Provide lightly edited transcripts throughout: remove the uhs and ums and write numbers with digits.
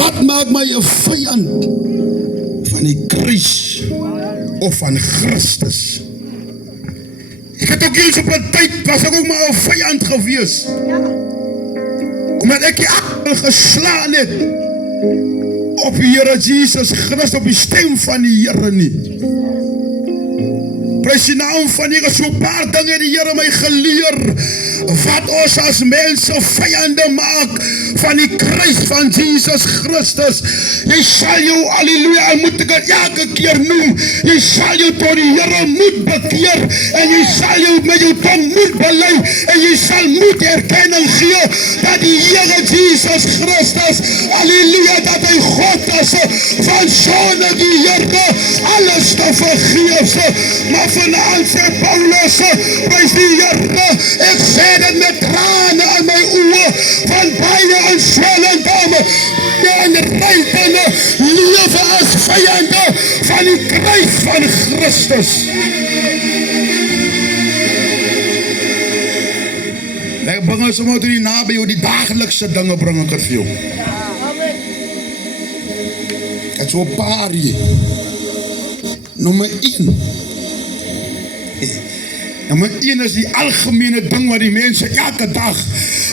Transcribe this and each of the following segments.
Wat maak my 'n vyand van die kruis of van Christus? Ek het ook eens op 'n tyd, was ek ook maar 'n vyand gewees. Omdat ek die agter geslaan het op die Here Jesus Christus, op die stem van die Here nie. Prys die naam van die Here, so 'n paar dinge het die Here my geleer, wat ons as mense vyande maak van die kruis van Jesus Christus. Jy sal jou, halleluja, al moet ek het elke keer noem, jy sal jou tot die Here moet bekeer, en jy sal jou met jou tong moet bely, en jy sal moet erkenning gee, dat die Here Jesus Christus, halleluja, dat hy God is, van sonde die Here, alles te vergeef, maar vanaand sê Paulus, prys die Here, ek sê dit met trane in my oë, van baie en swellende, en reitende lewe as vyande van die kruis van Christus. Ek bring ons om uit die naby jou, die dagelikse dinge bring ek het vir jou. Ek so 'n paar hier. Nommer 1. Nommer 1 is die algemene ding wat die mense elke dag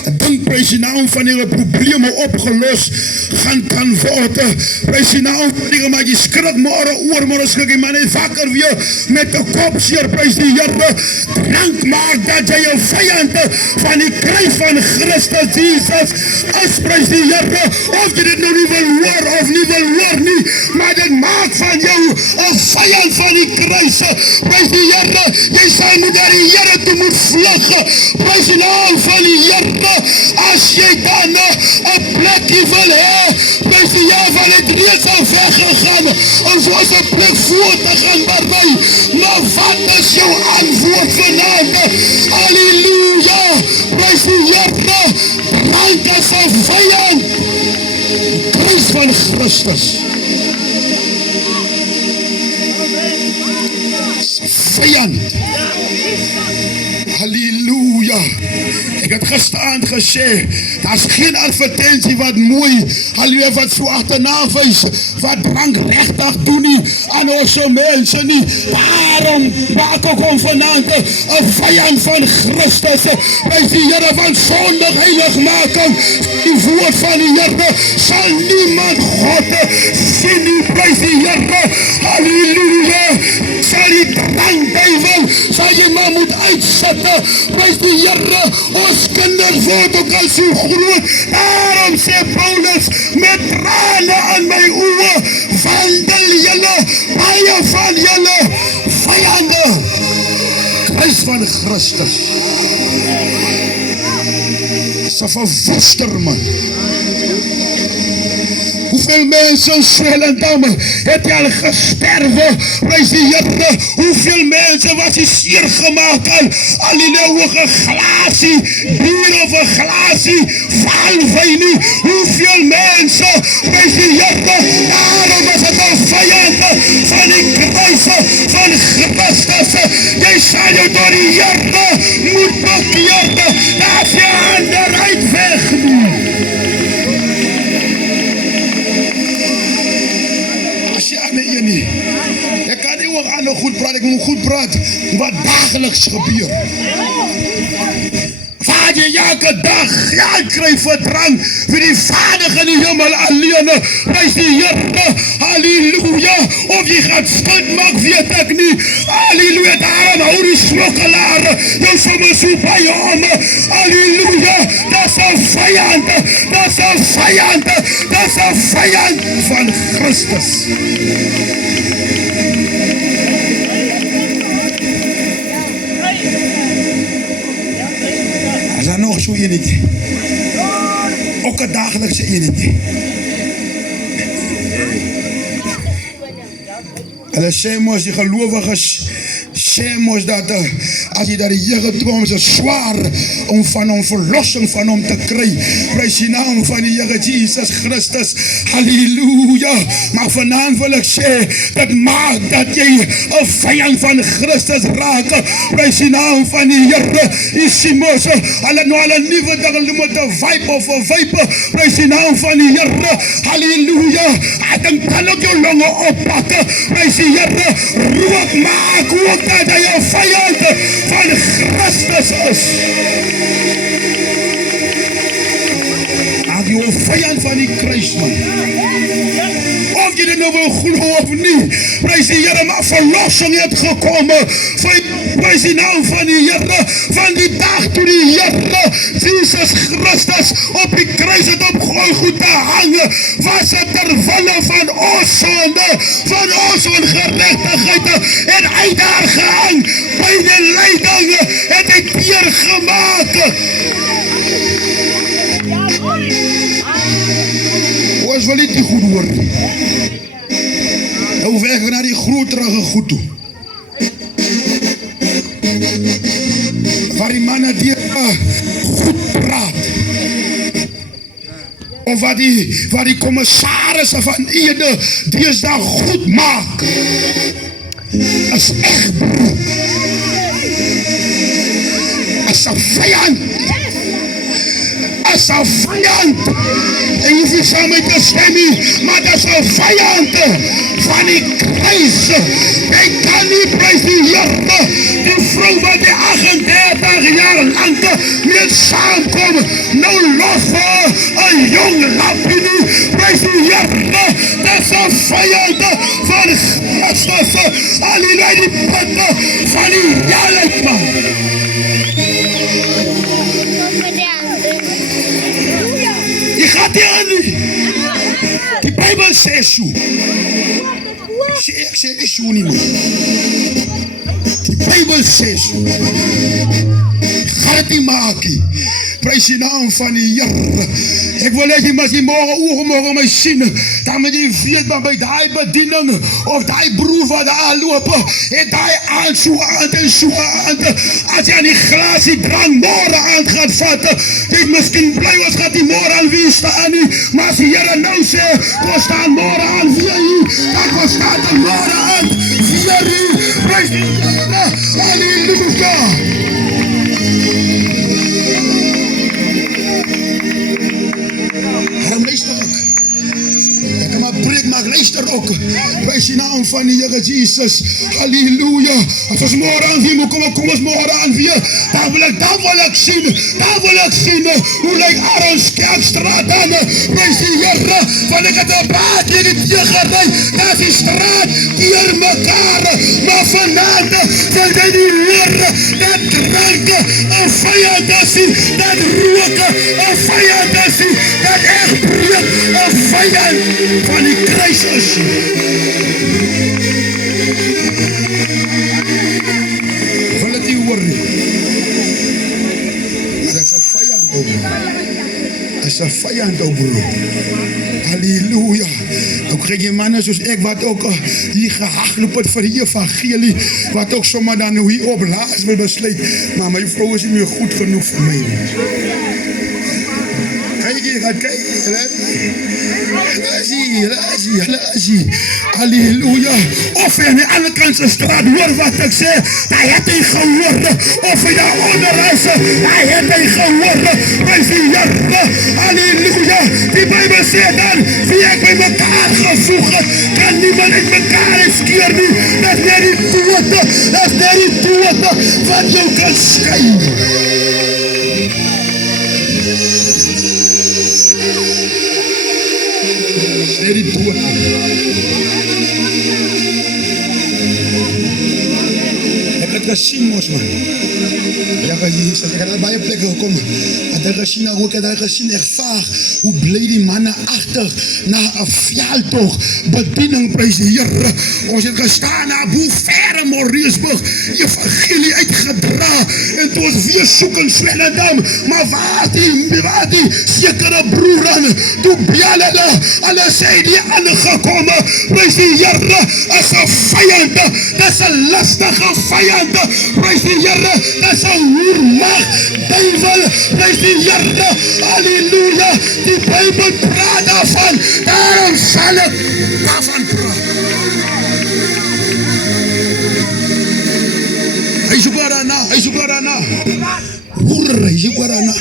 dink, prys die naam van die probleme opgelos kan word. Prys die naam van die Here, maar jy skrik môre skrik jy maar net wakker weer met 'n kopseer, prys die Here. Drank maak dat jy 'n vyand van die kruis van Christus Jesus is, prys die Here. Of jy dit nou nie wil hoor of nie wil hoor nie, maar dit maak van jou 'n vyand van die kruis. Prys die Here, jy sal moet na die Here toe moet vlug. Prys die naam van die Here. As jy dan 'n plekkie wil hê, prys die Here, van het reeds al weggegaan, en soos 'n plek voor te gaan berei. Maar wat is jou antwoord vanaand? Halleluja, prys die Here, drank as 'n vyand, kruis van Christus. Vyand. Halleluja. Ek het gisteraan gesê, daar's geen advertensie wat mooi, halleluja, wat so agterna wys, wat drank regtig doen nie, aan ons mense nie. Daarom maak ek hom vanaand 'n vyand van Christus. Prys die Here, van sondig heiligmaking, die woord van die Here, sal niemand God sien nie. Prys die Here, halleluja. Sal die drankduivel, sal jy maar moet uitsit. Prys die Here, ons kinders word ook al so groot. Daarom sê Paulus, met trane in my oë, wandel julle, baie van julle vyande, kruis van Christus. Dis 'n verwoester man. Hoeveel mense in Swellendam het al gesterwe, prys die Here. Hoeveel mense was die seer gemaak al die hoge glasie, bier of 'n glasie, valwyn nie. Hoeveel mense, prys die Here, daarom was het 'n vyand van die kruis van Christus. Jy sal jou door die Here moet bekeer, dat jy ander uit weg nie. Ek kan nie ook ander goed praat, ek moet goed praat wat dageliks gebeur. Waar jy elke dag geld kry vir drank, vir die Vader in die hemel alleen, prys die Here, halleluja. Of jy gaan skuld maak, weet ek nie, halleluja. Daarom hou die smokkelaar jou sommer so baie om, halleluja. Dis 'n vyand, dis 'n vyand, dis 'n vyand van Christus. Is daar nog so enetjie? Ook 'n dagelikse enetjie. Hulle sê mos die gelowiges sê mos dat as jy dat die Here toe kom, is het zwaar om van hom verlossing van hom te kry. Prys die naam van die Here Jesus Christus. Halleluja. Maar vanaand wil ek sê, dat maak dat jy 'n vyand van Christus raak. Prys die naam van die Here. Jy sien mos, hulle nou al 'n nuwe ding, hulle moet 'n vibe of 'n vibe. Prys die naam van die Here. Halleluja. Ek dink kan ook jou longe oppak. Prys die Here. Rook maak ook dat hy 'n vyand van Christus is. Maak jou 'n vyand van die kruis, man. Of jy dit nou wil glo of nie, prys die Here, maar verlossing het gekom. Prys die naam van die Here, van die dag toe die Here Jesus Christus op die kruis het op Golgotha hang, was het terwille van ons sonde, van ons ongeregtigheid, en hy daar gehang, by die lyding het hy deurgemaak. Ons wil nie die goed hoor nie. Nou weg na die groterige goed toe. Waar die manne die goed praat. Of wat die commissarissen van Ede die is daar goed maak. Is echt broer. Is een vijand. Is een vijand. En je hoeft samen mee te stemmen, maar dat is een vijand van die kruis. Hij kan niet, prys die Here, die vrou wat die 38 jaar lang mee saamkom, nou los vir 'n jong lappie nie, prys die Here, dat is een vijand van Christus, alleluia die putte van die heerlijk man. Je gaat hier aan nie. Die Bijbel sê so. Ek sê nie so nie man. Die Bijbel sê so. Ga dit nie maak nie. Prys die naam van die Here. Ek wil hê jy mas jy môre my sien, dan moet jy weet maar by daai bediening of daai broer wat daar loop, en daai aan so aan en so aan. As jy aan die glasie drank môre aan gaan vat, jy miskien bly ons gaan die môre aan wie staan nie, maar as die Here nou sê, kom staan môre aan vir jy, dan kom staan die môre aan vir jy. Prys die Here. Halleluja. Luister ook. Ek kan maar preek, maar luister ook. Prys die naam van die Here Jesus. Halleluja. As ons môre aan weer moet kom ons môre aan weer. Dan wil ek sien hoe lyk Arons Kerkstraat dan. Prys die Here. Want ek het 'n baad hier gery. Daar is die straat deur mekaar. Maar vanaand wil jy die Here dat dranke 'n vyand is, dat roke 'n vyand is, dat echt breek 'n vyand van die kruis is. Wil dit nie hoor nie. Dit is 'n vyand, ou. Dit is 'n vyand, ou broer. Halleluja. Nou krijg je mannen zoals ek wat ook hier gehagloop het vir die evangelie, wat ook sommer dan nou hier op laas wil besluit, maar my vrou is nie meer goed genoeg vir my. Kijk hier, gaat kijken. Lazie. Halleluja. Of jy aan die ander kant se straat hoor wat ek sê, daar het hy gehoor. Of jy daar onder is, daar het hy gehoor. Prys die Here. Halleluja. Die Bijbel sê dan, wie ek by mekaar gevoeg het, kan niemand uit mekaar skeer nie. Dat is net die dood wat jou kan skei. Net die dood. Ek het gesien mos man. Ja, Jesus, ek het al baie plekke gekom. Het hy gesien, ook het hy gesien, ervaar hoe bly die manne agter na 'n veldtog bediening, prys die Here. Ons het gestaan na Boefere Mauriceburg, evangelie uitgedra en toe ons weer soek in Swellendam, maar waar die sekere broer aan, toe bel hulle sê die aangekomme, prys die Here, as 'n vyand, dis 'n lastige vyand, prys die Here, dis 'n hoermag, duiwel, prys die Here, halleluja, die Bybel praat daarvan, daarom sal ek daarvan praat. Hy is Guarana, hoer, hy is Guarana.